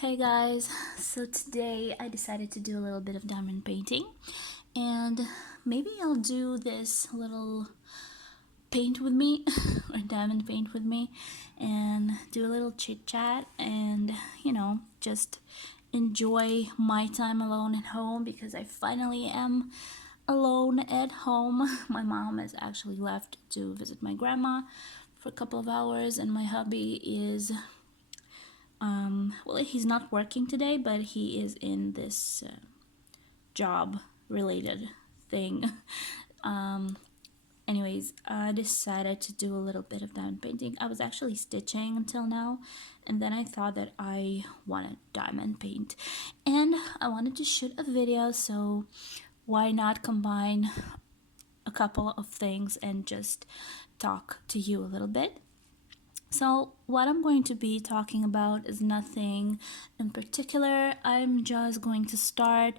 Hey guys, so today I decided to do a little bit of diamond painting, and maybe I'll do this little paint with me or diamond paint with me and do a little chit chat and just enjoy my time alone at home because I finally am alone at home. My mom has actually left to visit my grandma for a couple of hours, and my hubby is well, he's not working today, but he is in this job related thing. um, Anyways, I decided to do a little bit of diamond painting. I was actually stitching until now, and then I thought that I wanted diamond paint, and I wanted to shoot a video, so why not combine a couple of things and just talk to you a little bit. So what I'm going to be talking about is nothing in particular. I'm just going to start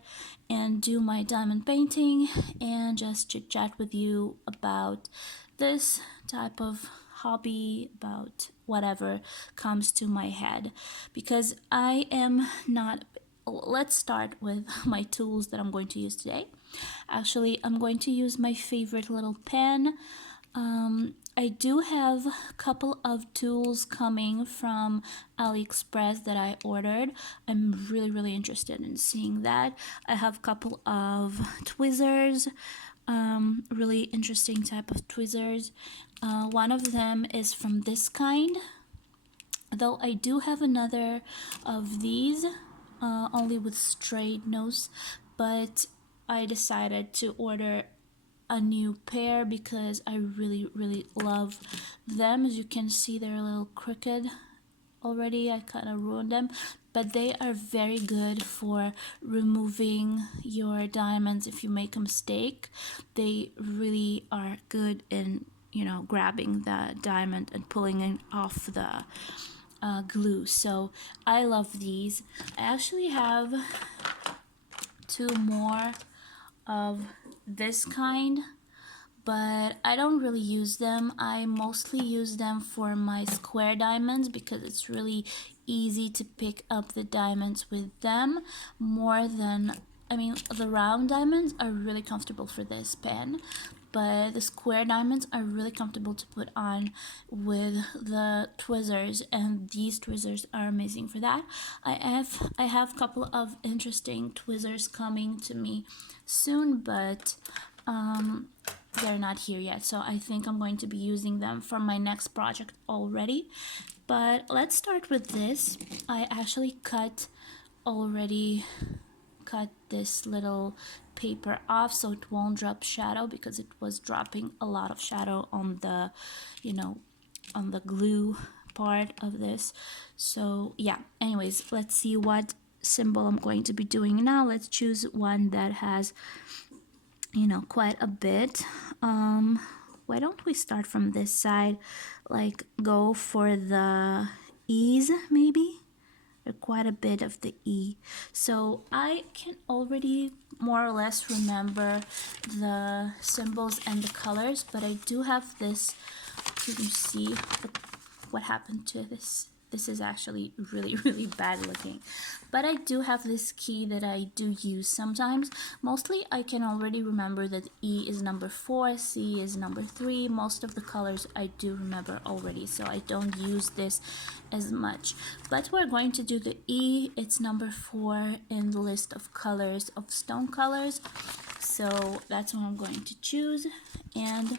and do my diamond painting and just chit chat with you about this type of hobby, about whatever comes to my head, because I am not. Let's start with my tools that I'm going to use today. Actually, I'm going to use my favorite little pen. I do have a couple of tools coming from AliExpress that I ordered. I'm really interested in seeing that. I have a couple of tweezers, really interesting type of tweezers. One of them is from this kind, though I do have another of these, only with straight nose, but I decided to order a new pair because I really love them. As you can see, they're a little crooked already. I kind of ruined them, but they are very good for removing your diamonds if you make a mistake. They really are good in grabbing the diamond and pulling it off the glue. So I love these. I actually have two more of this kind, but I don't really use them. I mostly use them for my square diamonds because it's really easy to pick up the diamonds with them, more than, I mean, the round diamonds are really comfortable for this pen, but the square diamonds are really comfortable to put on with the tweezers, and these tweezers are amazing for that. I have a couple of interesting tweezers coming to me soon, but they're not here yet, so I think I'm going to be using them for my next project already. But let's start with this. I actually already cut this little paper off so it won't drop shadow, because it was dropping a lot of shadow on the on the glue part of this. So yeah, anyways, let's see what symbol I'm going to be doing now. Let's choose one that has quite a bit. Why don't we start from this side, like go for the E's maybe, or quite a bit of the E. So I can already more or less remember the symbols and the colors, but I do have this. You can see what happened to this. This is actually really bad looking, but I do have this key that I do use sometimes. Mostly I can already remember that E is number 4, C is number 3. Most of the colors I do remember already, so I don't use this as much. But we're going to do the E. It's number 4 in the list of colors, of stone colors, so that's what I'm going to choose. And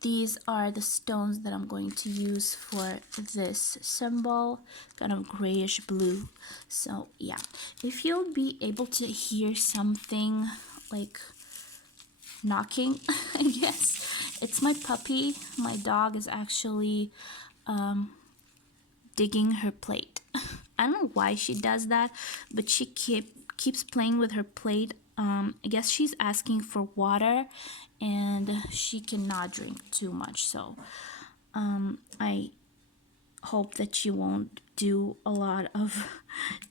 these are the stones that I'm going to use for this symbol, kind of grayish blue. So yeah, if you'll be able to hear something like knocking, I guess it's my puppy. My dog is actually digging her plate. I don't know why she does that, but she keeps playing with her plate. I guess she's asking for water, and she cannot drink too much, so I hope that she won't do a lot of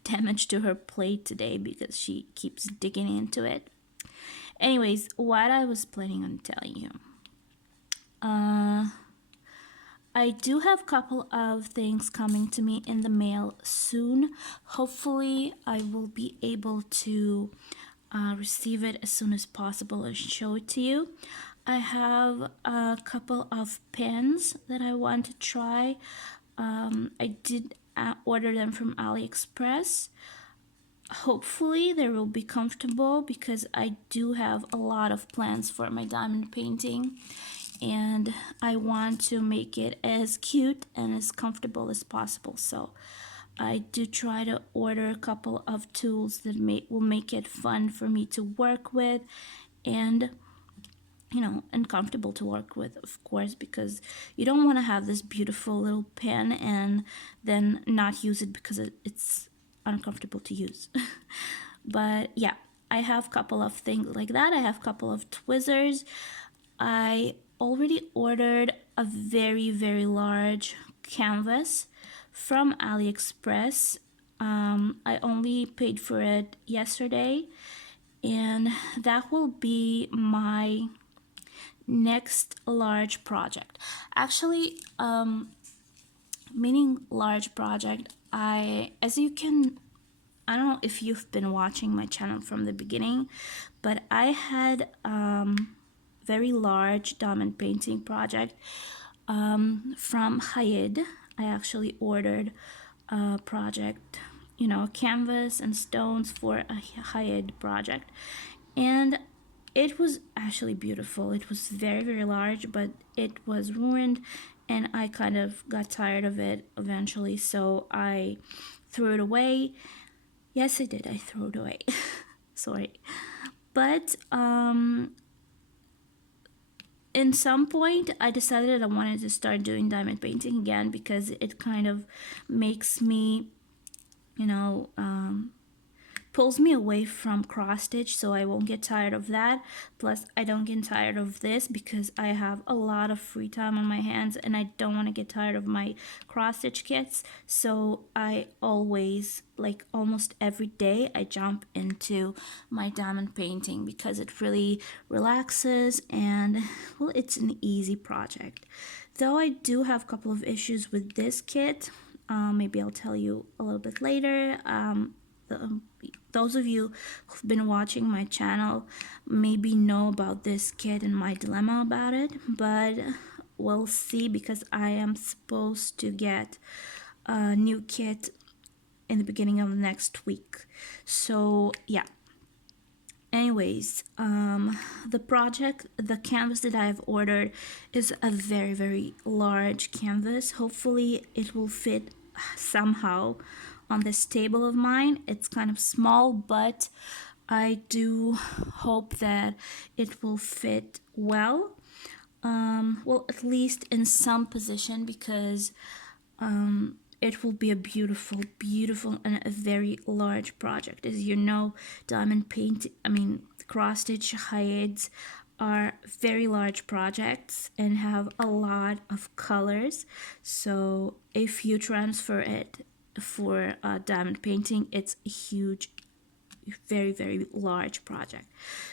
damage to her plate today because she keeps digging into it. Anyways, what I was planning on telling you, I do have a couple of things coming to me in the mail soon. Hopefully, I will be able to receive it as soon as possible and show it to you. I have a couple of pens that I want to try. I did order them from AliExpress. Hopefully they will be comfortable because I do have a lot of plans for my diamond painting and I want to make it as cute and as comfortable as possible. So I do try to order a couple of tools that will make it fun for me to work with and and comfortable to work with, of course, because you don't want to have this beautiful little pen and then not use it because it's uncomfortable to use. But yeah, I have a couple of things like that. I have a couple of tweezers. I already ordered a very, very large canvas from AliExpress. I only paid for it yesterday, and that will be my next large project. Actually, meaning large project, as you can, I don't know if you've been watching my channel from the beginning, but I had very large diamond painting project from Hayed. I actually ordered a project, a canvas and stones for a Hayed project, and it was actually beautiful. It was very, very large, but it was ruined, and I kind of got tired of it eventually, so I threw it away. Yes, I did. I threw it away. Sorry. But in some point, I decided I wanted to start doing diamond painting again because it kind of makes me, you know, pulls me away from cross stitch, so I won't get tired of that. Plus I don't get tired of this because I have a lot of free time on my hands and I don't want to get tired of my cross stitch kits. So I always, like almost every day, I jump into my diamond painting because it really relaxes and, well, it's an easy project. Though I do have a couple of issues with this kit, maybe I'll tell you a little bit later. Those of you who've been watching my channel maybe know about this kit and my dilemma about it, but we'll see because I am supposed to get a new kit in the beginning of next week. So yeah. Anyways, the canvas that I've ordered is a very, very large canvas. Hopefully it will fit somehow on this table of mine. It's kind of small, but I do hope that it will fit well. Well, at least in some position, because it will be a beautiful, beautiful, and a very large project. As you know, diamond paint, cross stitch hides are very large projects and have a lot of colors. So if you transfer it for diamond painting, it's a huge, very, very large project.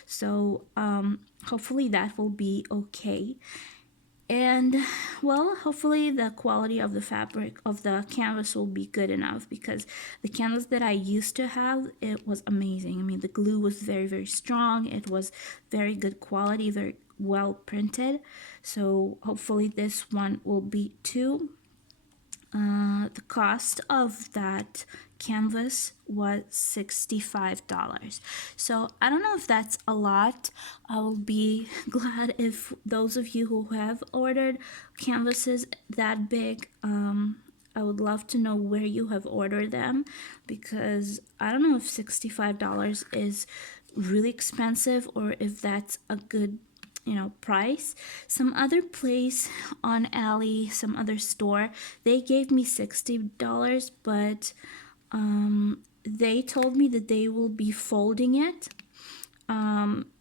So hopefully that will be okay. And well, hopefully the quality of the fabric of the canvas will be good enough, because the canvas that I used to have, it was amazing. I mean, the glue was very, very strong. It was very good quality, very well printed. So hopefully this one will be too. The cost of that canvas was $65. So I don't know if that's a lot. I will be glad if those of you who have ordered canvases that big, I would love to know where you have ordered them, because I don't know if $65 is really expensive or if that's a good price. Some other place on Ali, some other store, they gave me $60, but they told me that they will be folding it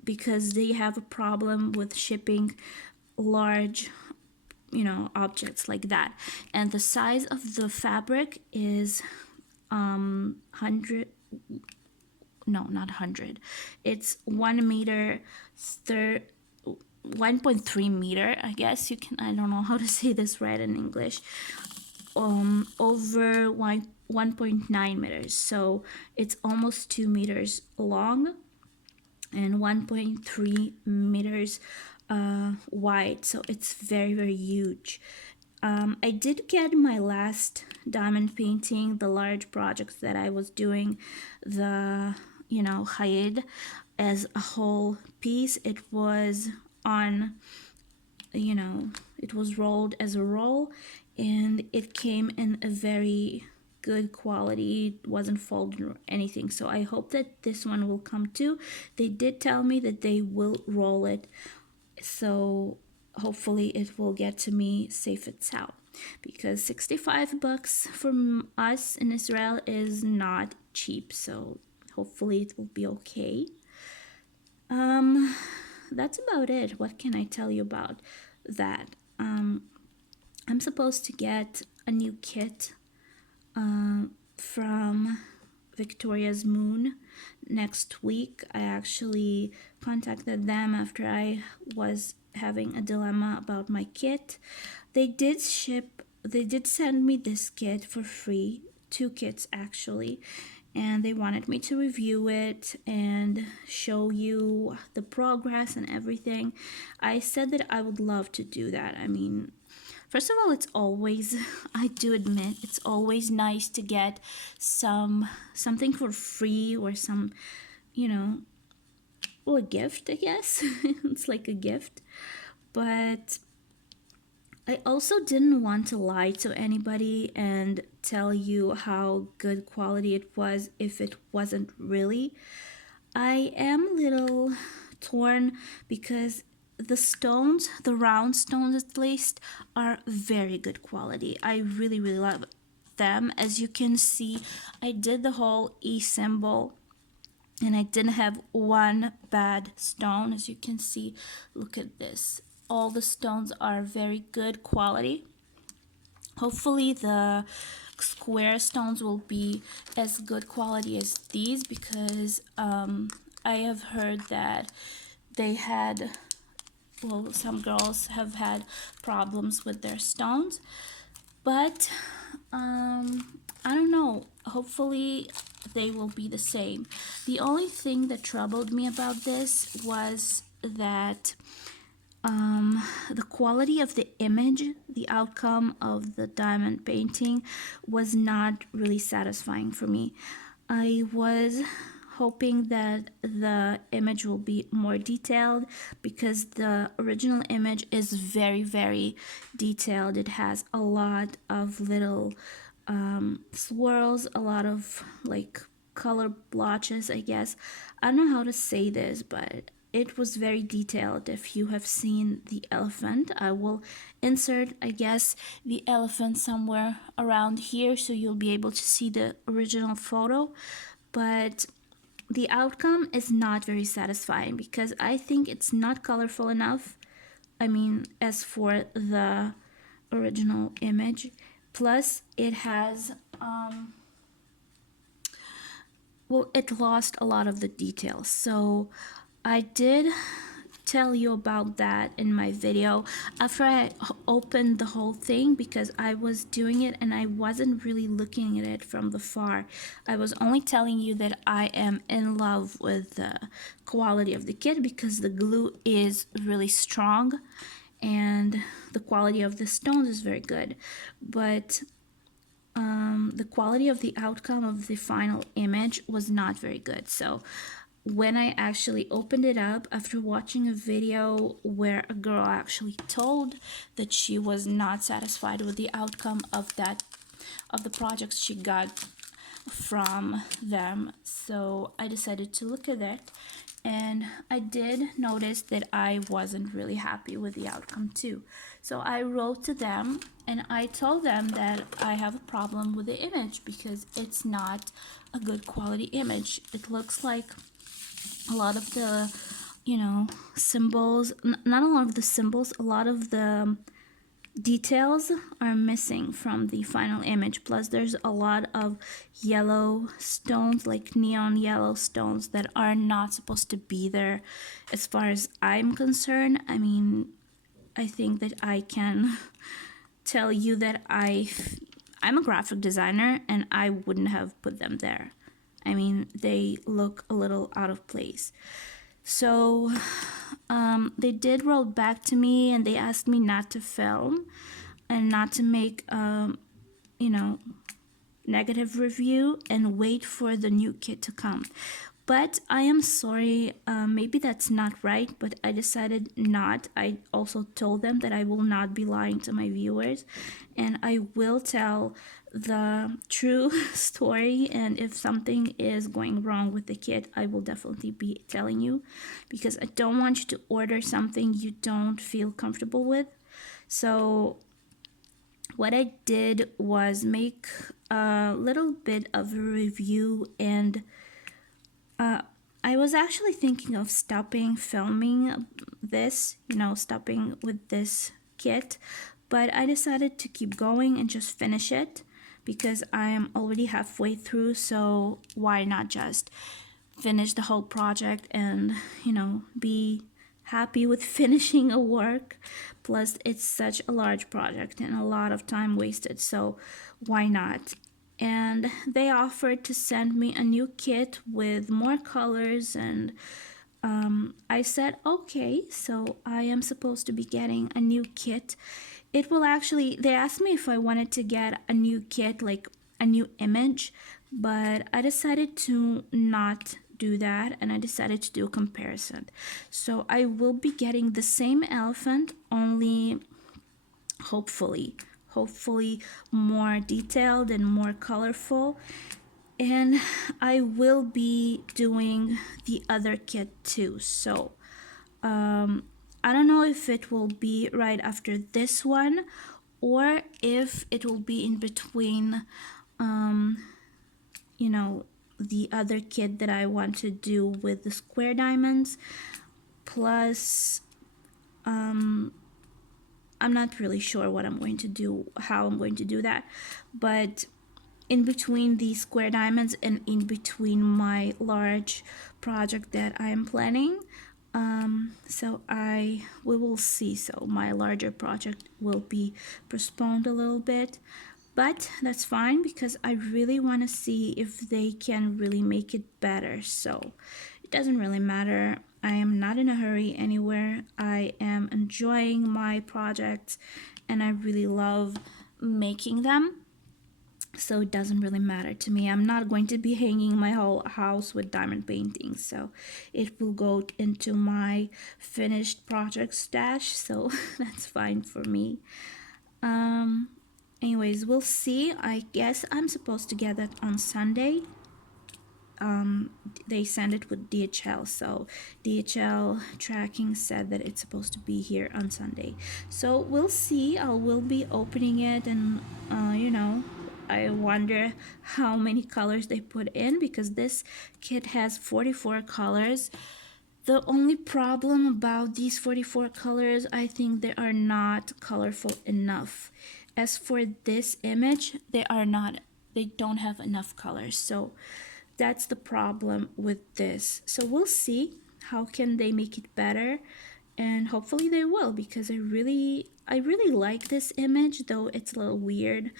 because they have a problem with shipping large objects like that, and the size of the fabric is 100, no, not 100, it's 1 meter 1.3 meter, I guess you can, I don't know how to say this right in English, over 1.9 meters. So it's almost 2 meters long and 1.3 meters wide. So it's very, very huge. I did get my last diamond painting, the large projects that I was doing, the, Haid, as a whole piece. It was on, it was rolled as a roll, and it came in a very good quality. It wasn't folded or anything. So I hope that this one will come too. They did tell me that they will roll it, so hopefully it will get to me safe and sound, because $65 from us in Israel is not cheap. So hopefully it will be okay. That's about it. What can I tell you about that? I'm supposed to get a new kit from Victoria's Moon next week. I actually contacted them after I was having a dilemma about my kit. They did send me this kit for free, 2 kits actually, and they wanted me to review it and show you the progress and everything. I said that I would love to do that. I mean, first of all, it's always, I do admit, it's always nice to get something for free, or some, well, a gift, I guess. It's like a gift. But I also didn't want to lie to anybody and tell you how good quality it was if it wasn't really. I am a little torn because the stones, the round stones at least, are very good quality. I really, really love them. As you can see, I did the whole E symbol and I didn't have one bad stone. As you can see, look at this. All the stones are very good quality. Hopefully the square stones will be as good quality as these, because I have heard that they had, well, some girls have had problems with their stones. But I don't know, hopefully they will be the same. The only thing that troubled me about this was that the quality of the image, the outcome of the diamond painting, was not really satisfying for me. I was hoping that the image will be more detailed, because the original image is very, very detailed. It has a lot of little swirls, a lot of like color blotches, I guess. I don't know how to say this, but it was very detailed. If you have seen the elephant, I will insert, I guess, the elephant somewhere around here so you'll be able to see the original photo. But the outcome is not very satisfying, because I think it's not colorful enough. I mean, as for the original image. Plus, it has, well, it lost a lot of the details. So I did tell you about that in my video after I opened the whole thing, because I was doing it and I wasn't really looking at it from the far. I was only telling you that I am in love with the quality of the kit, because the glue is really strong and the quality of the stones is very good. But the quality of the outcome of the final image was not very good. So when I actually opened it up after watching a video where a girl actually told that she was not satisfied with the outcome of the projects she got from them, so I decided to look at it, and I did notice that I wasn't really happy with the outcome too. So I wrote to them and I told them that I have a problem with the image, because it's not a good quality image. It looks like a lot of the, symbols, not a lot of the symbols, a lot of the details are missing from the final image. Plus, there's a lot of yellow stones, like neon yellow stones, that are not supposed to be there as far as I'm concerned. I mean, I think that I can tell you that I'm a graphic designer and I wouldn't have put them there. I mean, they look a little out of place. So they did roll back to me and they asked me not to film and not to make, you know, negative review and wait for the new kit to come. But I am sorry, maybe that's not right, but I decided not. I also told them that I will not be lying to my viewers and I will tell the true story. And if something is going wrong with the kit, I will definitely be telling you, because I don't want you to order something you don't feel comfortable with. So what I did was make a little bit of a review, and I was actually thinking of stopping filming this, stopping with this kit, but I decided to keep going and just finish it because I am already halfway through, so why not just finish the whole project and, be happy with finishing a work. Plus, it's such a large project and a lot of time wasted, so why not? And they offered to send me a new kit with more colors, and I said okay. So I am supposed to be getting a new kit. It will actually, they asked me if I wanted to get a new kit, like a new image, but I decided to not do that, and I decided to do a comparison. So I will be getting the same elephant, only hopefully more detailed and more colorful. And I will be doing the other kit too. So I don't know if it will be right after this one or if it will be in between, the other kit that I want to do with the square diamonds. Plus, I'm not really sure what I'm going to do, how I'm going to do that. But in between these square diamonds and in between my large project that I am planning, so we will see. So my larger project will be postponed a little bit, but that's fine because I really want to see if they can really make it better. So it doesn't really matter. I am not in a hurry anywhere. I am enjoying my projects and I really love making them. So it doesn't really matter to me. I'm not going to be hanging my whole house with diamond paintings, so it will go into my finished project stash, so that's fine for me. Anyways, we'll see. I guess I'm supposed to get that on Sunday. They send it with DHL, so DHL tracking said that it's supposed to be here on Sunday. So we'll see. I will be opening it, and I wonder how many colors they put in, because this kit has 44 colors. The only problem about these 44 colors, I think they are not colorful enough. As for this image, they don't have enough colors. So that's the problem with this. So we'll see how can they make it better, and hopefully they will, because I really like this image, though it's a little weird.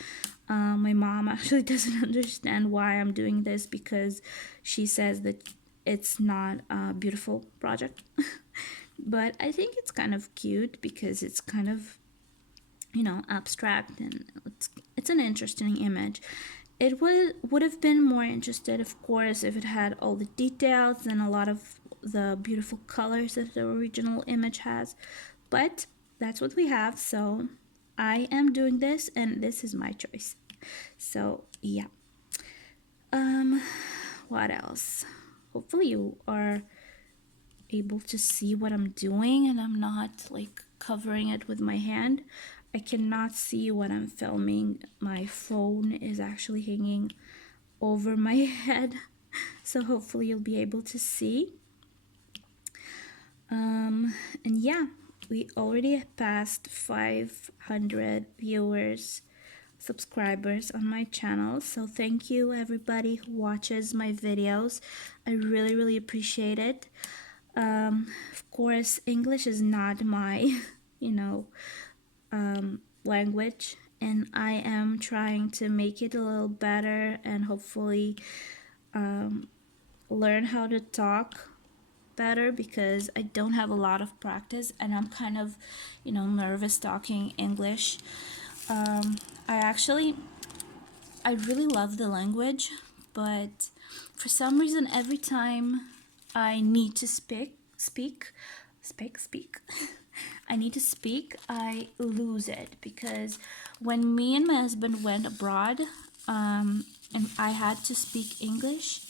My mom actually doesn't understand why I'm doing this, because she says that it's not a beautiful project. But I think it's kind of cute because it's kind of, abstract, and it's an interesting image. It would have been more interested, of course, if it had all the details and a lot of the beautiful colors that the original image has. But that's what we have, so I am doing this, and this is my choice. So yeah. What else? Hopefully you are able to see what I'm doing and I'm not like covering it with my hand. I cannot see what I'm filming. My phone is actually hanging over my head, so hopefully you'll be able to see. And yeah, we already passed 500 viewers, subscribers on my channel. So thank you everybody who watches my videos. I really appreciate it. Of course, English is not my, you know, language, and I am trying to make it a little better and hopefully learn how to talk better, because I don't have a lot of practice and I'm kind of, nervous talking English. I actually, I really love the language, but for some reason, every time I need to speak, I need to speak, I lose it, because when me and my husband went abroad, and I had to speak English,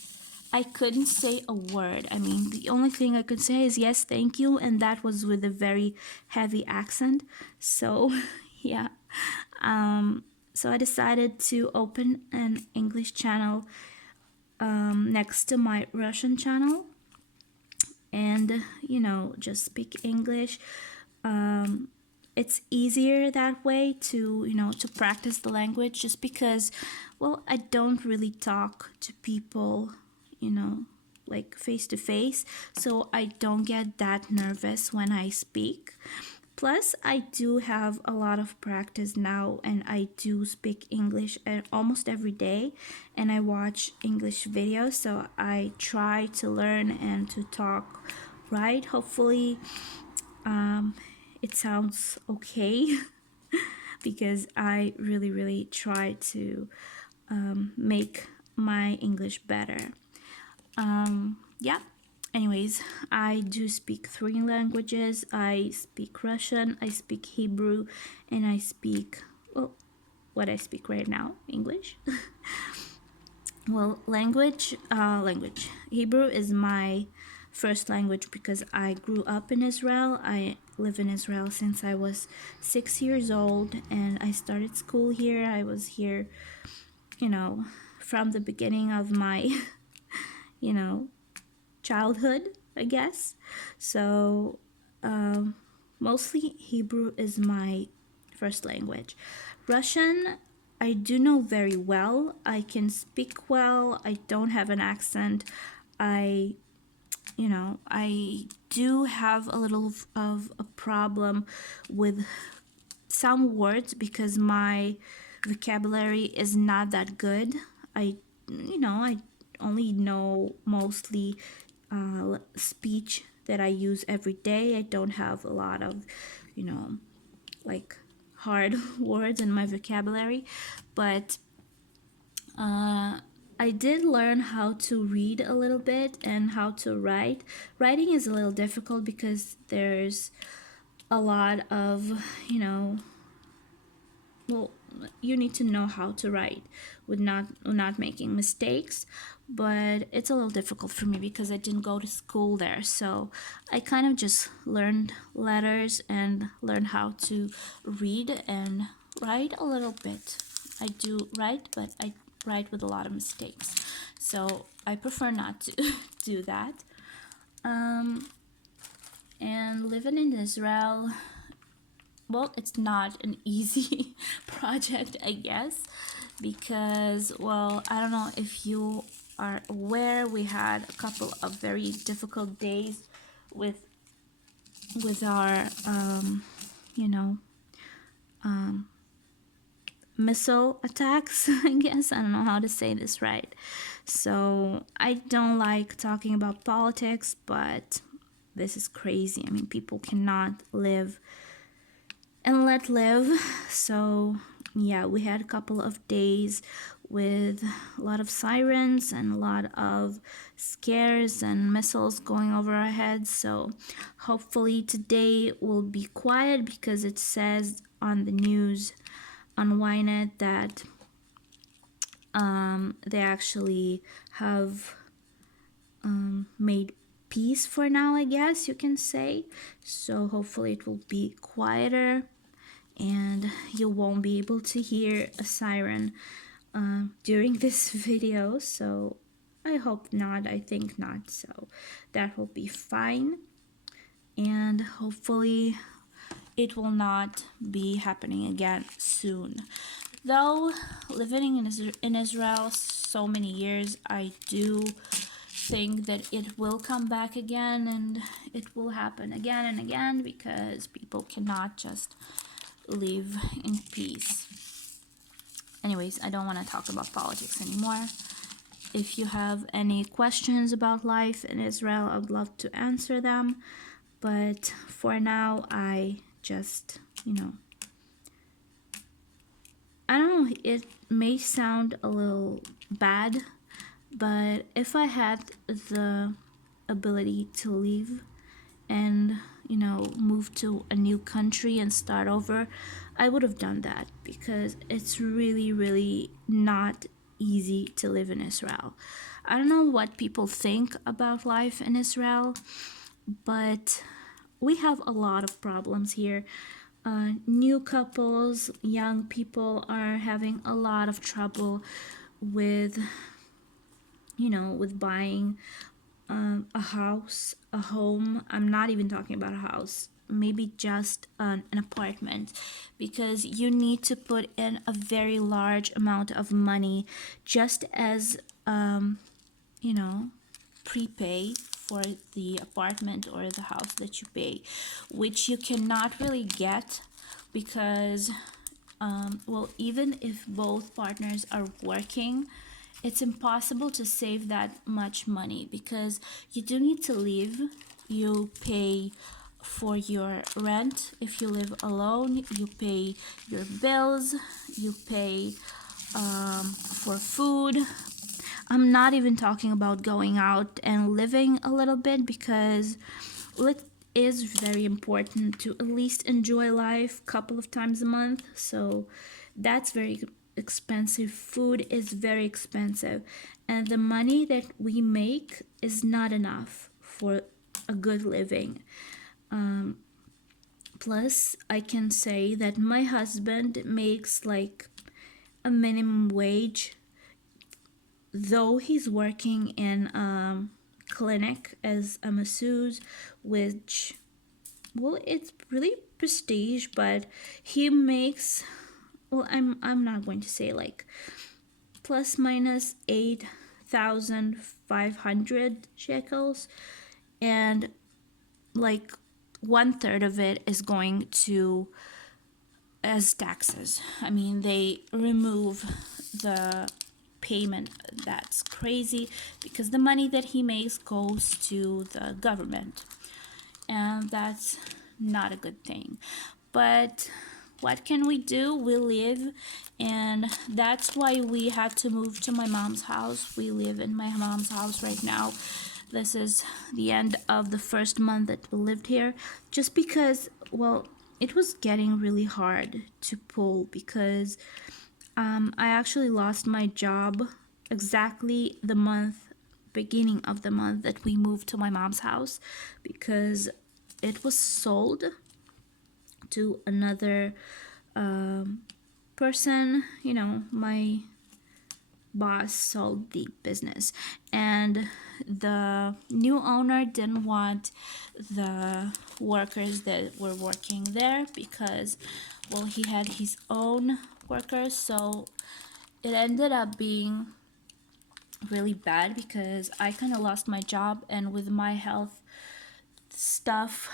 I couldn't say a word. I mean, the only thing I could say is yes, thank you, and that was with a very heavy accent. So, yeah. So I decided to open an English channel next to my Russian channel, and just speak English. It's easier that way to to practice the language, just because, well, I don't really talk to people, like face to face, so I don't get that nervous when I speak. Plus, I do have a lot of practice now, and I do speak English almost every day, and I watch English videos, so I try to learn and to talk right. Hopefully, it sounds okay because I really try to make my English better. Yeah. Anyways, I do speak 3 languages. I speak Russian, I speak Hebrew, and I speak, well, what I speak right now, English. Well, language. Hebrew is my first language because I grew up in Israel. I live in Israel since I was 6 years old, and I started school here. I was here, from the beginning of my, you know, childhood, I guess. So, mostly Hebrew is my first language. Russian, I do know very well. I can speak well. I don't have an accent. I, I do have a little of a problem with some words because my vocabulary is not that good. I only know mostly speech that I use every day. I don't have a lot of, like hard words in my vocabulary, but I did learn how to read a little bit and how to write. Writing is a little difficult because there's a lot of, well, you need to know how to write with not making mistakes, but it's a little difficult for me because I didn't go to school there. So I kind of just learned letters and learned how to read and write a little bit. I do write, but I write with a lot of mistakes, so I prefer not to do that. And living in Israel, well, it's not an easy project, I guess, because, well, I don't know if you are aware, we had a couple of very difficult days with our you know missile attacks. I guess I don't know how to say this right. So I don't like talking about politics, but this is crazy. I mean, people cannot live and let live. So yeah, we had a couple of days with a lot of sirens and a lot of scares and missiles going over our heads. So hopefully today will be quiet, because it says on the news on Ynet that they actually have made peace for now, I guess you can say. So hopefully it will be quieter and you won't be able to hear a siren during this video. So I hope not, I think not, so that will be fine. And hopefully it will not be happening again soon. Though living in Israel so many years, I do think that it will come back again, and it will happen again and again, because people cannot just live in peace. Anyways, I don't want to talk about politics anymore. If you have any questions about life in Israel, I would love to answer them. But for now, I just, I don't know, it may sound a little bad, but if I had the ability to leave and, move to a new country and start over, I would have done that, because it's really, really not easy to live in Israel. I don't know what people think about life in Israel, but we have a lot of problems here. New couples, young people are having a lot of trouble with, with buying a house, a home. I'm not even talking about a house, maybe just an apartment, because you need to put in a very large amount of money just as, you know, prepay for the apartment or the house that you pay, which you cannot really get because, well, even if both partners are working, it's impossible to save that much money, because you do need to live. You pay for your rent. If you live alone, you pay your bills, you pay for food. I'm not even talking about going out and living a little bit, because it is very important to at least enjoy life a couple of times a month. So that's very expensive. Food is very expensive, and the money that we make is not enough for a good living. Plus, I can say that my husband makes like a minimum wage, though he's working in a clinic as a masseuse, which, well, it's really prestige, but he makes, well, I'm not going to say like plus minus 8,500 shekels, and like 1/3 of it is going to as taxes. I mean, they remove the payment. That's crazy, because the money that he makes goes to the government, and that's not a good thing. But what can we do? We live, and that's why we had to move to my mom's house. We live in my mom's house right now. This is the end of the first month that we lived here, just because, well, it was getting really hard to pull, because I actually lost my job exactly the beginning of the month that we moved to my mom's house, because it was sold to another person. My boss sold the business, and the new owner didn't want the workers that were working there, because, well, he had his own workers. So it ended up being really bad, because I kind of lost my job, and with my health stuff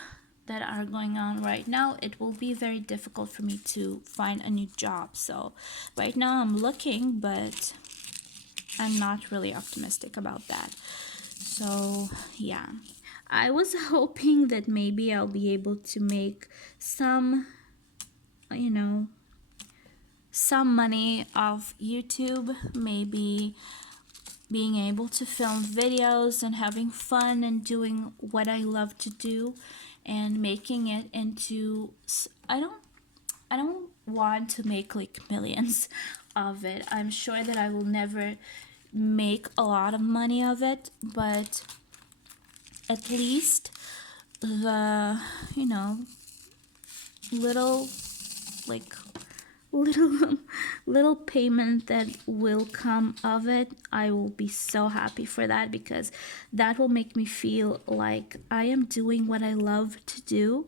that are going on right now, it will be very difficult for me to find a new job. So right now I'm looking, but I'm not really optimistic about that. So yeah, I was hoping that maybe I'll be able to make some, some money off YouTube, maybe being able to film videos and having fun and doing what I love to do, and making it into, I don't want to make like millions of it. I'm sure that I will never make a lot of money of it, but at least the, little, like, little little payment that will come of it, I will be so happy for that, because that will make me feel like I am doing what I love to do.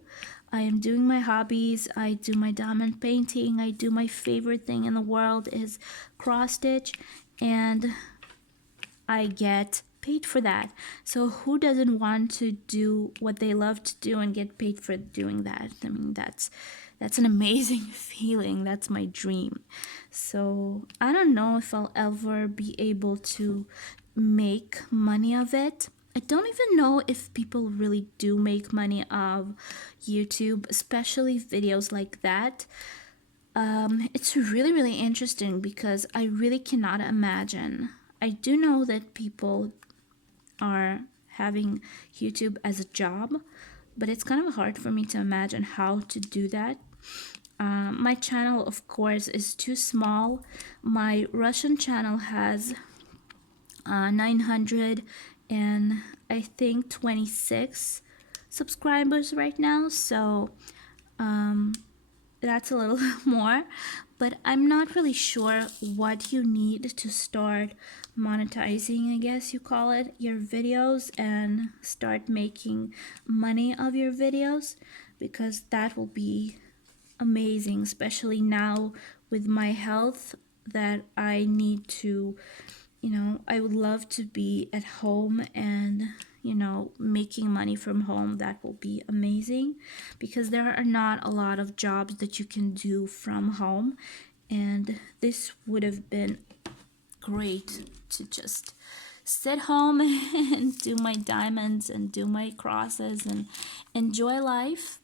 I am doing my hobbies. I do my diamond painting. I do my favorite thing in the world is cross stitch, and I get paid for that. So who doesn't want to do what they love to do and get paid for doing that? I mean, that's an amazing feeling. That's my dream. So I don't know if I'll ever be able to make money of it. I don't even know if people really do make money of YouTube, especially videos like that. It's really, really interesting because I really cannot imagine. I do know that people are having YouTube as a job, but it's kind of hard for me to imagine how to do that. My channel, of course, is too small. My Russian channel has 900 and I think 26 subscribers right now, so that's a little more, but I'm not really sure what you need to start monetizing, I guess you call it, your videos and start making money of your videos, because that will be amazing, especially now with my health, that I need to, I would love to be at home and, making money from home. That will be amazing because there are not a lot of jobs that you can do from home. And this would have been great to just sit home and do my diamonds and do my crosses and enjoy life.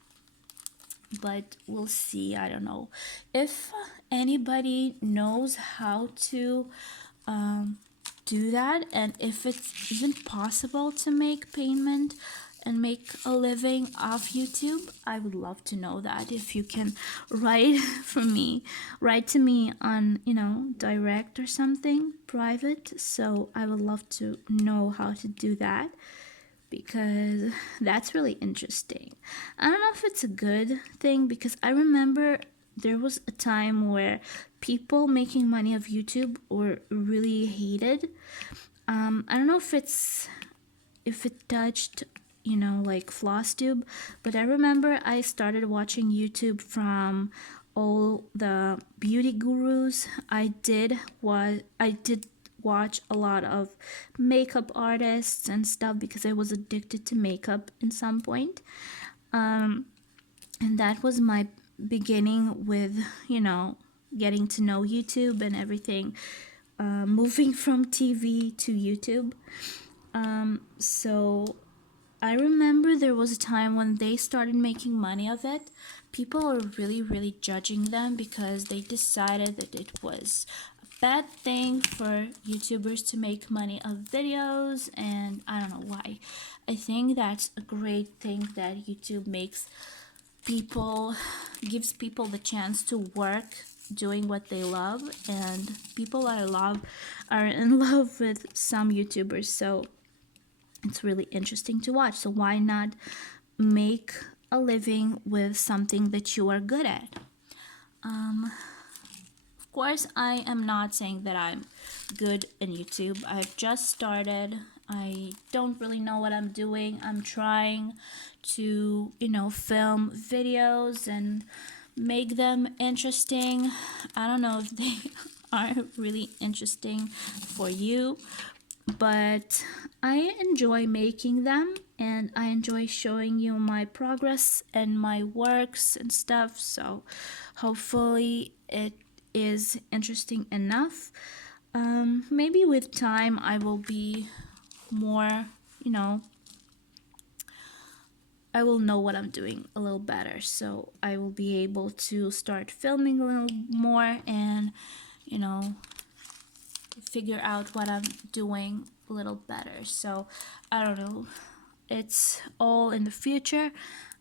But we'll see. I don't know if anybody knows how to do that, and if it's even possible to make payment and make a living off YouTube. I would love to know that. If you can write write to me on, direct or something private. So I would love to know how to do that, because that's really interesting. I don't know if it's a good thing, because I remember there was a time where people making money of YouTube were really hated. I don't know if it touched, like FlossTube, but I remember I started watching YouTube from all the beauty gurus. I did watch a lot of makeup artists and stuff because I was addicted to makeup in some point. And that was my beginning with, getting to know YouTube and everything, moving from TV to YouTube. So I remember there was a time when they started making money of it. People were really, really judging them because they decided that it was a bad thing for YouTubers to make money of videos, and I don't know why. I think that's a great thing that YouTube gives people the chance to work doing what they love, and people that I love are in love with some YouTubers, so it's really interesting to watch. So why not make a living with something that you are good at? Of course, I am not saying that I'm good in YouTube. I've just started. I don't really know what I'm doing. I'm trying to, film videos and make them interesting. I don't know if they are really interesting for you, but I enjoy making them, and I enjoy showing you my progress and my works and stuff. So hopefully it is interesting enough. Maybe with time I will be more, I will know what I'm doing a little better, so I will be able to start filming a little more and, you know, figure out what I'm doing a little better. So I don't know, it's all in the future.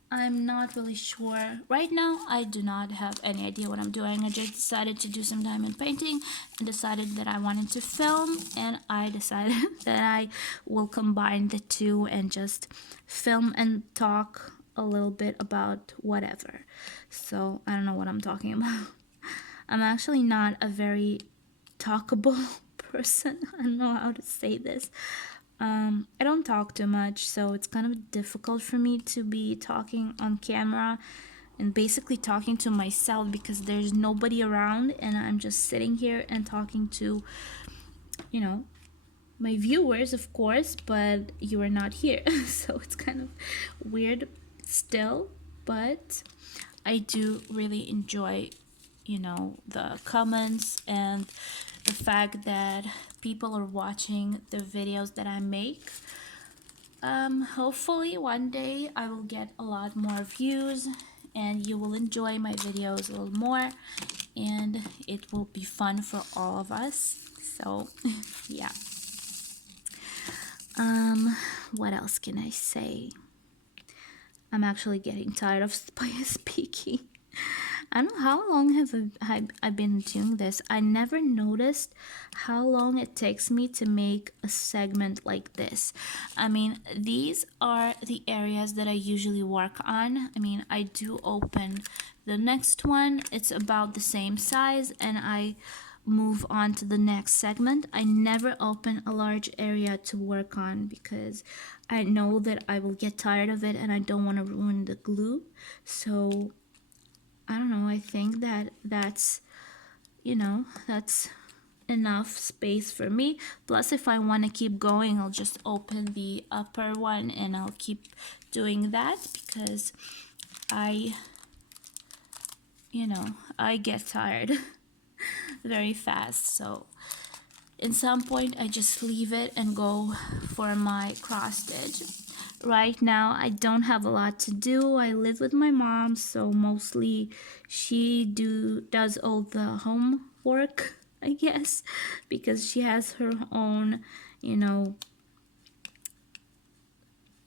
I'm not really sure right now. I do not have any idea what I'm doing. I just decided to do some diamond painting and decided that I wanted to film, and I decided that I will combine the two and just film and talk a little bit about whatever. So I don't know what I'm talking about. I'm actually not a very talkable person. I don't know how to say this, I don't talk too much, so it's kind of difficult for me to be talking on camera and basically talking to myself because there's nobody around and I'm just sitting here and talking to, you know, my viewers, of course, but you are not here. So it's kind of weird still, but I do really enjoy, the comments and the fact that people are watching the videos that I make. Hopefully one day I will get a lot more views and you will enjoy my videos a little more and it will be fun for all of us. So yeah. What else can I say? I'm actually getting tired of speaking. I don't know how long have I been doing this. I never noticed how long it takes me to make a segment like this. I mean, these are the areas that I usually work on. I mean, I do open the next one. It's about the same size and I move on to the next segment. I never open a large area to work on because I know that I will get tired of it and I don't want to ruin the glue. So I don't know, I think that's that's enough space for me. Plus, if I want to keep going, I'll just open the upper one and I'll keep doing that because I, I get tired very fast. So in some point, I just leave it and go for my cross stitch. Right now, I don't have a lot to do. I live with my mom, so mostly she does all the homework, I guess, because she has her own,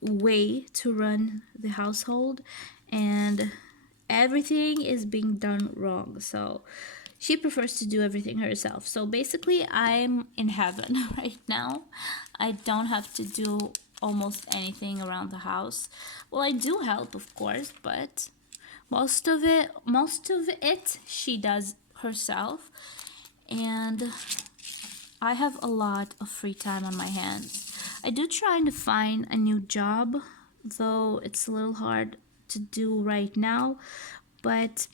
way to run the household, and everything is being done wrong. So she prefers to do everything herself. So basically, I'm in heaven right now. I don't have to do almost anything around the house. Well, I do help, of course, but most of it she does herself. And I have a lot of free time on my hands. I do try to find a new job, though it's a little hard to do right now, but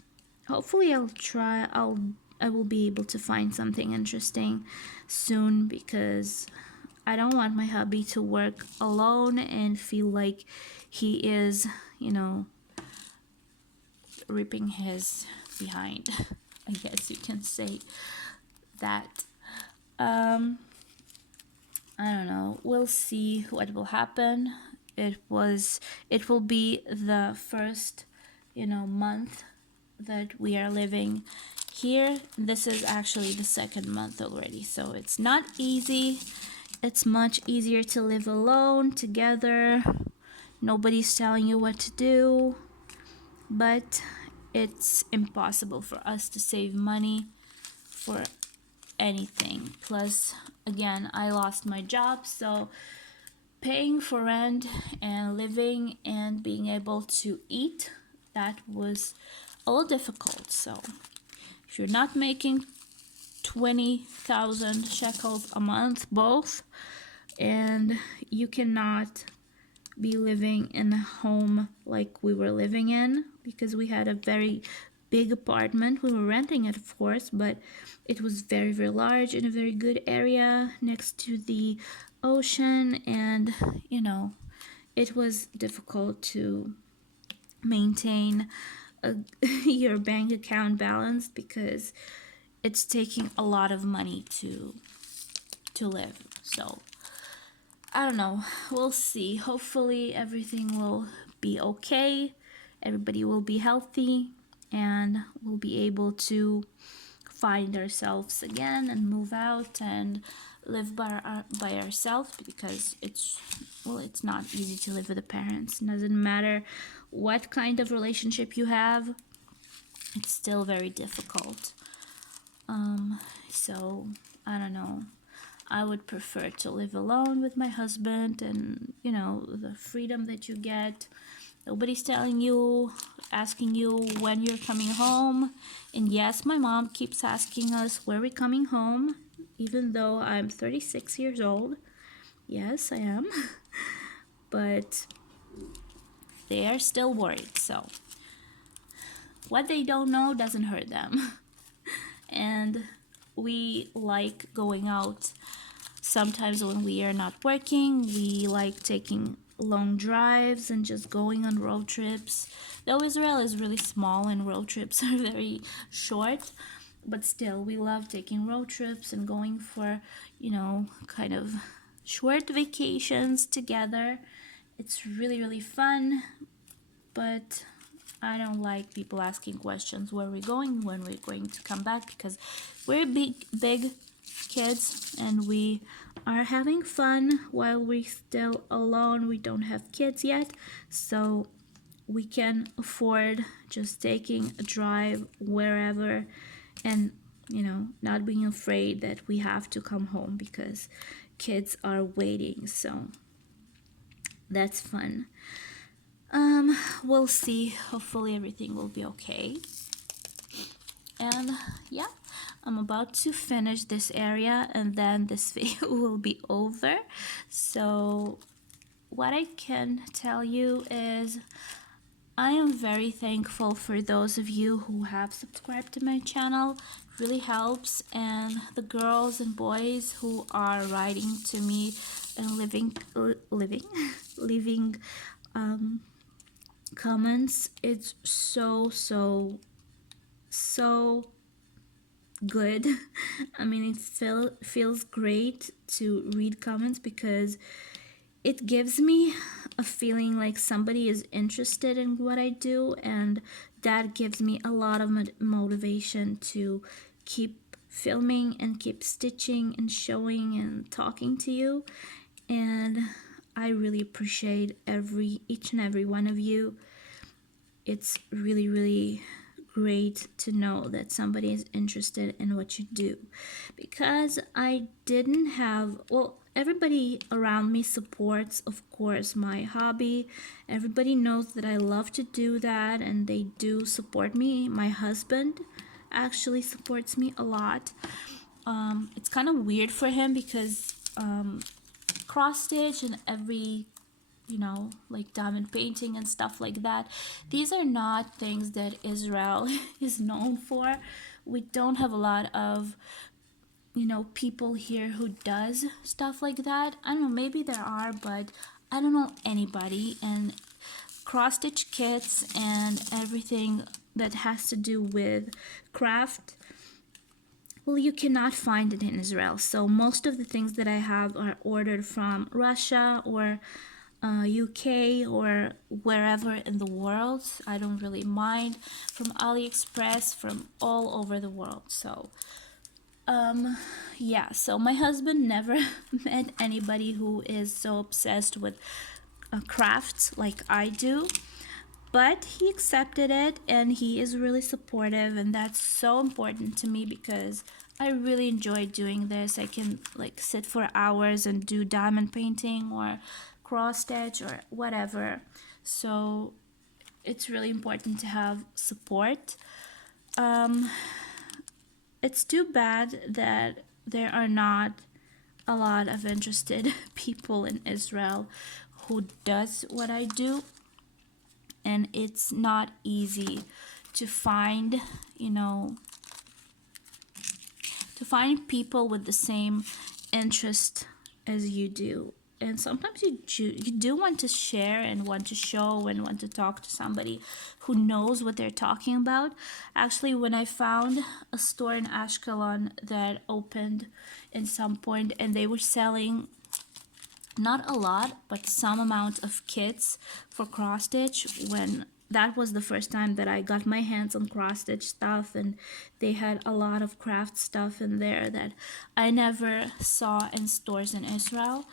hopefully I will be able to find something interesting soon because I don't want my hubby to work alone and feel like he is, ripping his behind. I guess you can say that. Um, I don't know. We'll see what will happen. It will be the first, month that we are living here. This is actually the second month already, so it's not easy. It's much easier to live alone together. Nobody's telling you what to do, but it's impossible for us to save money for anything. Plus, again, I lost my job, so paying for rent and living and being able to eat, that was a little difficult. So if you're not making 20,000 shekels a month both, and you cannot be living in a home like we were living in, because we had a very big apartment. We were renting it, of course, but it was very, very large in a very good area next to the ocean, and it was difficult to maintain your bank account balance because it's taking a lot of money to live. So I don't know. We'll see. Hopefully everything will be okay. Everybody will be healthy and we'll be able to find ourselves again and move out and live by ourselves, because it's not easy to live with the parents. It doesn't matter what kind of relationship you have, it's still very difficult. So I don't know. I would prefer to live alone with my husband, and the freedom that you get. Nobody's telling you, asking you when you're coming home. And yes, my mom keeps asking us where we're coming home, even though I'm 36 years old. Yes, I am. But they are still worried. So what they don't know doesn't hurt them. And we like going out sometimes when we are not working. We like taking long drives and just going on road trips. Though Israel is really small and road trips are very short, but still, we love taking road trips and going for, kind of short vacations together. It's really, really fun, but I don't like people asking questions where we're going, when we're going to come back, because we're big kids and we are having fun while we're still alone. We don't have kids yet, so we can afford just taking a drive wherever and not being afraid that we have to come home because kids are waiting. So that's fun. We'll see. Hopefully everything will be okay. And yeah, I'm about to finish this area and then this video will be over. So what I can tell you is I am very thankful for those of you who have subscribed to my channel. It really helps. And the girls and boys who are writing to me and leaving comments, it's so good. I mean, it feels great to read comments because it gives me a feeling like somebody is interested in what I do, and that gives me a lot of motivation to keep filming and keep stitching and showing and talking to you. And I really appreciate each and every one of you. It's really, really great to know that somebody is interested in what you do, because I didn't have, well, everybody around me supports, of course, my hobby. Everybody knows that I love to do that and they do support me. My husband actually supports me a lot. It's kind of weird for him because cross stitch and every like diamond painting and stuff like that, these are not things that Israel is known for. We don't have a lot of people here who does stuff like that. I don't know, maybe there are, but I don't know anybody. And cross stitch kits and everything that has to do with craft, well, you cannot find it in Israel. So most of the things that I have are ordered from Russia or UK or wherever in the world. I don't really mind, from AliExpress, from all over the world. So yeah, so my husband never met anybody who is so obsessed with crafts like I do, but he accepted it and he is really supportive, and that's so important to me because I really enjoy doing this. I can like sit for hours and do diamond painting or cross stitch or whatever. So it's really important to have support. It's too bad that there are not a lot of interested people in Israel who does what I do, and it's not easy to find, to find people with the same interest as you do. And sometimes you do want to share and want to show and want to talk to somebody who knows what they're talking about. Actually, when I found a store in Ashkelon that opened in some point and they were selling not a lot, but some amount of kits for cross stitch, when that was the first time that I got my hands on cross stitch stuff, and they had a lot of craft stuff in there that I never saw in stores in Israel.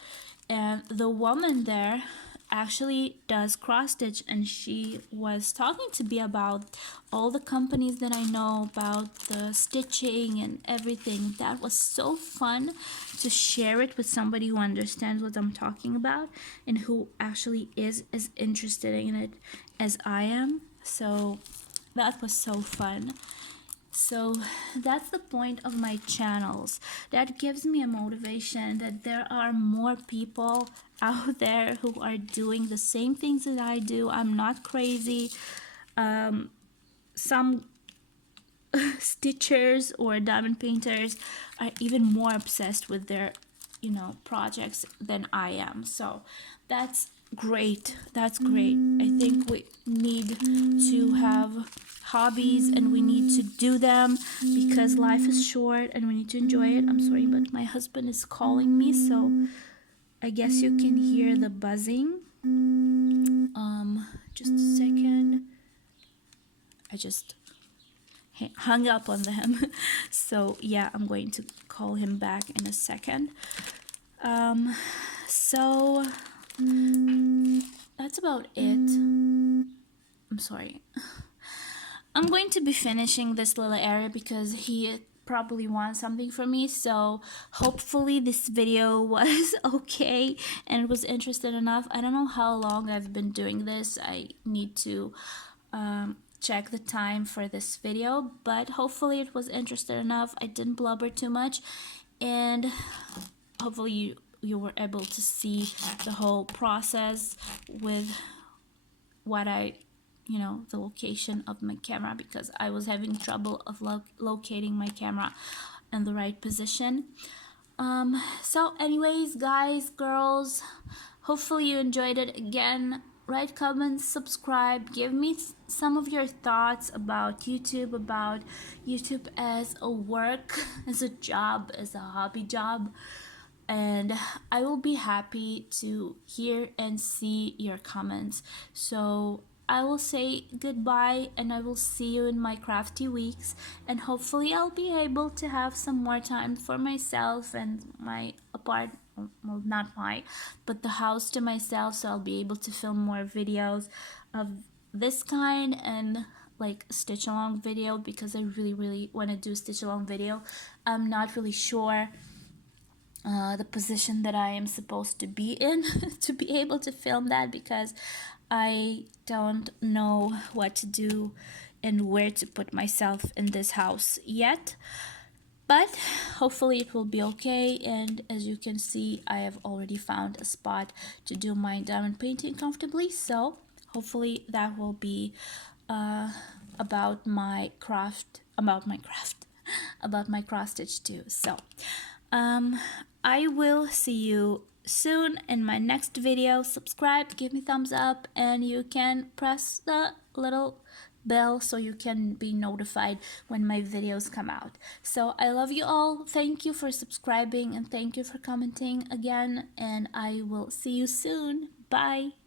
And the woman there actually does cross stitch, and she was talking to me about all the companies that I know about the stitching and everything. That was so fun to share it with somebody who understands what I'm talking about and who actually is as interested in it as I am. So that was so fun. So that's the point of my channels. That gives me a motivation that there are more people out there who are doing the same things that I do. I'm not crazy. Some stitchers or diamond painters are even more obsessed with their projects than I am. So that's great. That's great. I think we need to have hobbies and we need to do them because life is short and we need to enjoy it. I'm sorry, but my husband is calling me, so I guess you can hear the buzzing. Just a second. I just hung up on them. So yeah, I'm going to call him back in a second. So that's about it. I'm sorry. I'm going to be finishing this little area because he probably wants something from me, so hopefully this video was okay and was interesting enough. I don't know how long I've been doing this. I need to check the time for this video, but hopefully it was interesting enough. I didn't blubber too much, and hopefully you were able to see the whole process with what I the location of my camera, because I was having trouble of locating my camera in the right position. So anyways, guys, girls, hopefully you enjoyed it. Again, write comments, subscribe, give me some of your thoughts about YouTube as a work, as a job, as a hobby job, and I will be happy to hear and see your comments. So I will say goodbye and I will see you in my crafty weeks, and hopefully I'll be able to have some more time for myself and my apartment, well, not my, but the house to myself, so I'll be able to film more videos of this kind and like a stitch along video, because I really want to do a stitch along video. I'm not really sure the position that I am supposed to be in to be able to film that, because I don't know what to do and where to put myself in this house yet. But hopefully it will be okay, and as you can see, I have already found a spot to do my diamond painting comfortably, so hopefully that will be about my craft, about my cross stitch too. So I will see you soon in my next video. Subscribe, give me thumbs up, and you can press the little bell so you can be notified when my videos come out. So I love you all. Thank you for subscribing and thank you for commenting again, and I will see you soon. Bye.